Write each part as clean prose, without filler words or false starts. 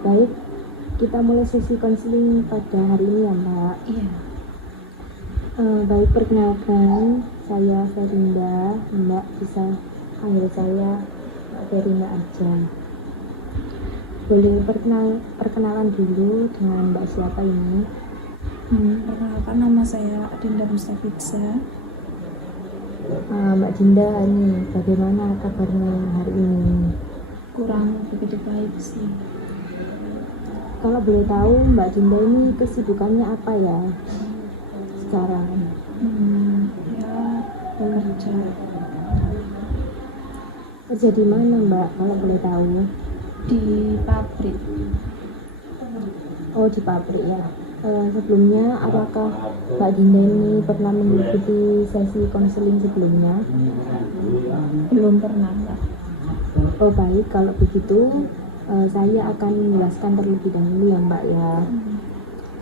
Baik, kita mulai sesi konseling pada hari ini ya Mbak. Iya. Baik, perkenalkan, saya Ferinda. Mbak bisa panggil saya Ferinda aja. Boleh perkenalan dulu dengan Mbak siapa ini? Perkenalkan, nama saya Dinda Mustafidza. Mbak Dinda, ini bagaimana kabarnya hari ini? Kurang begitu baik sih. Kalau boleh tahu Mbak Dinda ini kesibukannya apa ya sekarang? Ya, bekerja. Kerja di mana Mbak kalau boleh tahu? Di pabrik. Oh, di pabrik ya. Sebelumnya apakah Mbak Dinda ini pernah mengikuti sesi konseling sebelumnya? Belum pernah, Mbak. Oh baik, kalau begitu saya akan menjelaskan terlebih dahulu ya Mbak ya.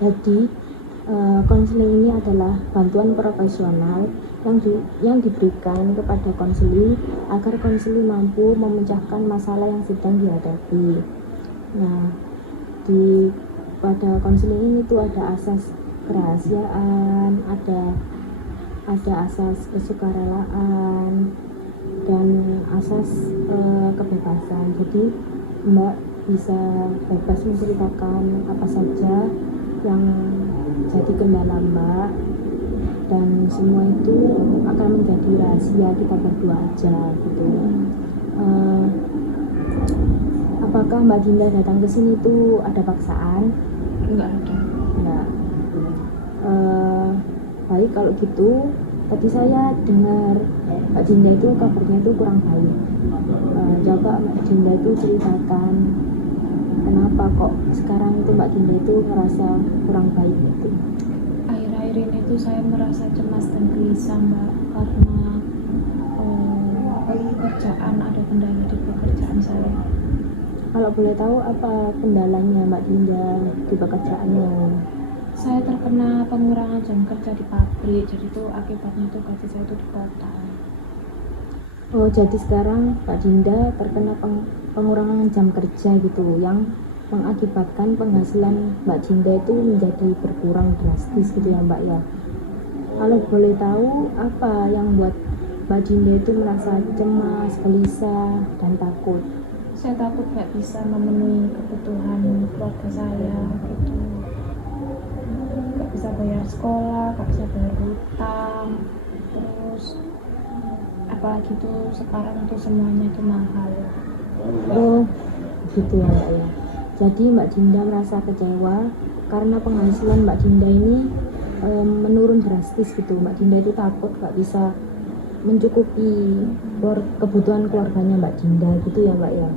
Jadi konseling ini adalah bantuan profesional yang diberikan kepada konseli agar konseli mampu memecahkan masalah yang sedang dihadapi. Nah, pada konseling ini tuh ada asas kerahasiaan, ada asas kesukarelaan dan asas kebebasan. Jadi Mbak bisa bebas menceritakan apa saja yang jadi kendala Mbak, dan semua itu akan menjadi rahasia kita berdua aja gitu. Apakah Mbak Dinda datang ke sini tuh ada paksaan? Enggak ada. Enggak. Baik, kalau gitu tadi saya dengar Mbak Dinda itu kabarnya itu kurang baik. Coba Mbak Dinda itu ceritakan kenapa kok sekarang itu Mbak Dinda itu merasa kurang baik gitu. Akhir-akhir ini tuh saya merasa cemas dan gelisah, Mbak, karena pekerjaan, ada kendala di pekerjaan saya. Kalau boleh tahu apa kendalanya Mbak Dinda di pekerjaannya? Saya terkena pengurangan jam kerja di pabrik, jadi itu akibatnya tuh gaji saya itu dipotong. Oh, jadi sekarang Mbak Dinda terkena pengurangan jam kerja gitu, yang mengakibatkan penghasilan Mbak Dinda itu menjadi berkurang drastis gitu ya Mbak ya. Kalau boleh tahu apa yang buat Mbak Dinda itu merasa cemas, gelisah, dan takut? Saya takut gak bisa memenuhi kebutuhan keluarga saya gitu, gak bisa bayar sekolah, gak bisa bayar hutang, terus apalagi tuh sekarang tuh semuanya tuh mahal. Oh gitu ya Mbak ya. Jadi Mbak Dinda merasa kecewa karena penghasilan Mbak Dinda ini menurun drastis gitu. Mbak Dinda itu takut gak bisa mencukupi kebutuhan keluarganya Mbak Dinda gitu ya Mbak ya.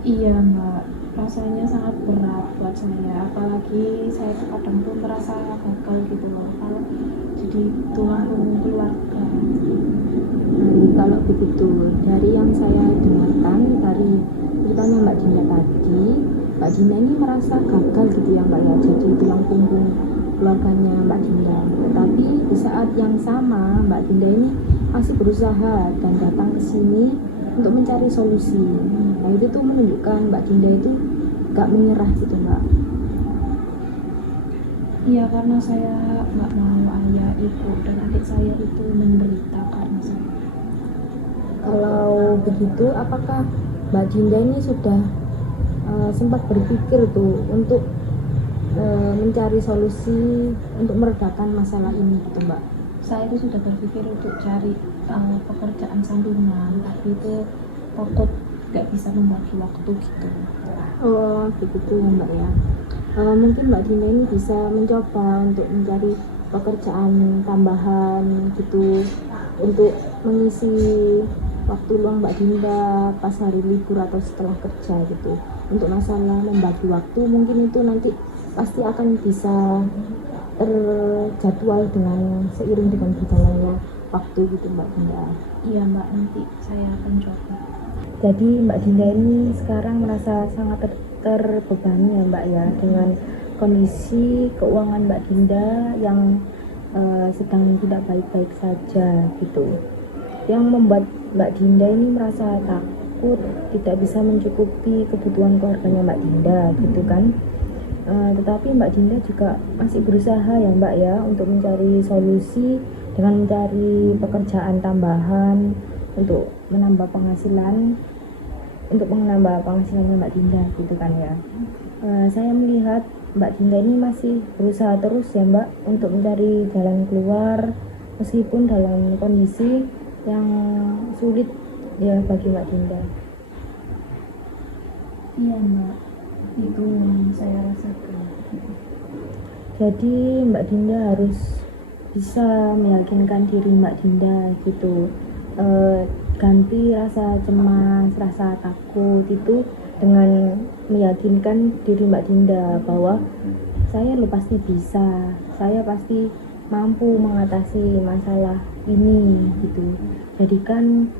Iya, Mbak, rasanya sangat berat buat saya, apalagi saya tuh kadang tuh merasa gagal gitu loh kalau jadi tulang punggung keluarga. Kalau begitu, dari yang saya dengarkan dari ceritanya Mbak Dinda tadi, Mbak Dinda ini merasa gagal gitu ya Mbak ya, jadi tulang punggung keluarganya Mbak Dinda. Tetapi di saat yang sama Mbak Dinda ini masih berusaha dan datang ke sini untuk mencari solusi. Nah itu tuh menunjukkan Mbak Dinda itu gak menyerah gitu Mbak. Iya, karena saya nggak mau ayah, ibu, dan adik saya itu menderita karena saya. Kalau begitu, apakah Mbak Dinda ini sudah sempat berpikir tuh untuk mencari solusi untuk meredakan masalah ini gitu Mbak? Saya itu sudah berpikir untuk cari pekerjaan sampingan, tapi itu takut nggak bisa membagi waktu gitu. Oh begitu ya Mbak ya. Mungkin Mbak Dinda ini bisa mencoba untuk mencari pekerjaan tambahan gitu untuk mengisi waktu luang Mbak Dinda pas hari libur atau setelah kerja gitu. Untuk masalah membagi waktu mungkin itu nanti pasti akan bisa terjadwal dengan seiring dengan berjalannya waktu gitu Mbak Dinda. Iya, Mbak, nanti saya akan coba. Jadi Mbak Dinda ini sekarang merasa sangat terbebani ya Mbak ya, dengan kondisi keuangan Mbak Dinda yang sedang tidak baik-baik saja gitu. Yang membuat Mbak Dinda ini merasa takut tidak bisa mencukupi kebutuhan keluarganya Mbak Dinda gitu kan. Tetapi Mbak Dinda juga masih berusaha ya Mbak ya untuk mencari solusi dengan mencari pekerjaan tambahan untuk menambah penghasilan Mbak Dinda gitu kan ya. Saya melihat Mbak Dinda ini masih berusaha terus ya Mbak untuk mencari jalan keluar meskipun dalam kondisi yang sulit ya bagi Mbak Dinda. Iya Mbak, itu yang saya rasakan. Jadi Mbak Dinda harus bisa meyakinkan diri Mbak Dinda gitu. Ganti rasa cemas, rasa takut itu dengan meyakinkan diri Mbak Dinda bahwa saya lo pasti bisa, saya pasti mampu mengatasi masalah ini gitu. Jadikan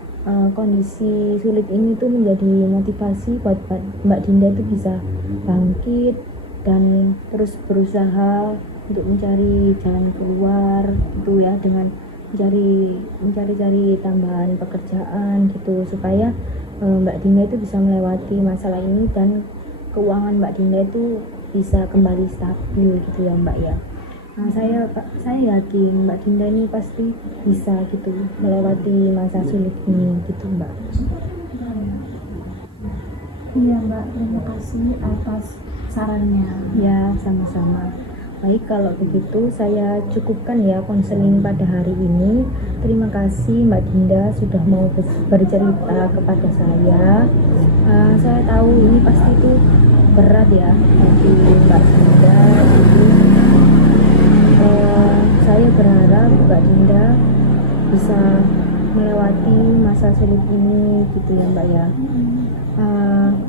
kondisi sulit ini tuh menjadi motivasi buat Mbak Dinda itu bisa bangkit dan terus berusaha untuk mencari jalan keluar gitu ya, dengan mencari tambahan pekerjaan gitu supaya Mbak Dinda itu bisa melewati masalah ini dan keuangan Mbak Dinda itu bisa kembali stabil gitu ya Mbak ya. Nah, saya yakin Mbak Dinda ini pasti bisa gitu melewati masa sulit ini gitu Mbak. Iya Mbak, terima kasih atas sarannya. Ya, sama-sama. Baik, kalau begitu saya cukupkan ya konseling pada hari ini. Terima kasih Mbak Dinda sudah mau bercerita kepada saya. Saya tahu ini pasti itu berat ya bagi Mbak Dinda. Jadi saya berharap Mbak Dinda bisa melewati masa sulit ini gitu ya Mbak ya.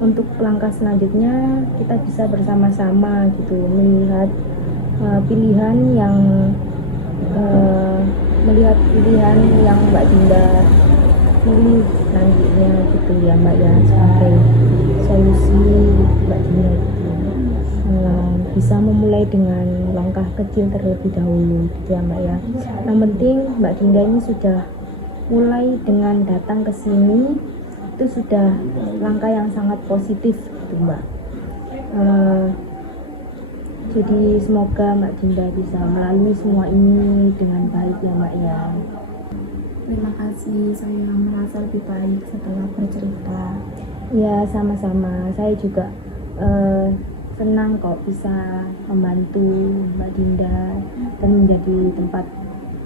Untuk langkah selanjutnya kita bisa bersama-sama gitu melihat pilihan yang Mbak Dinda pilih selanjutnya gitu ya Mbak ya, sebagai solusi Mbak Dinda gitu. Bisa memulai dengan langkah kecil terlebih dahulu gitu ya Mbak ya. Yang penting Mbak Dinda ini sudah mulai dengan datang ke sini, itu sudah langkah yang sangat positif gitu Mbak. Jadi semoga Mbak Dinda bisa melalui semua ini dengan baik ya Mbak ya. Terima kasih, saya merasa lebih baik setelah bercerita. Ya, sama-sama. Saya juga senang kok bisa membantu Mbak Dinda dan menjadi tempat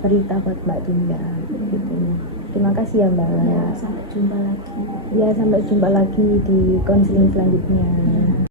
cerita buat Mbak Dinda gitu. Terima kasih ya Mbak. Ya, sampai jumpa lagi. Ya, sampai jumpa lagi di konseling selanjutnya.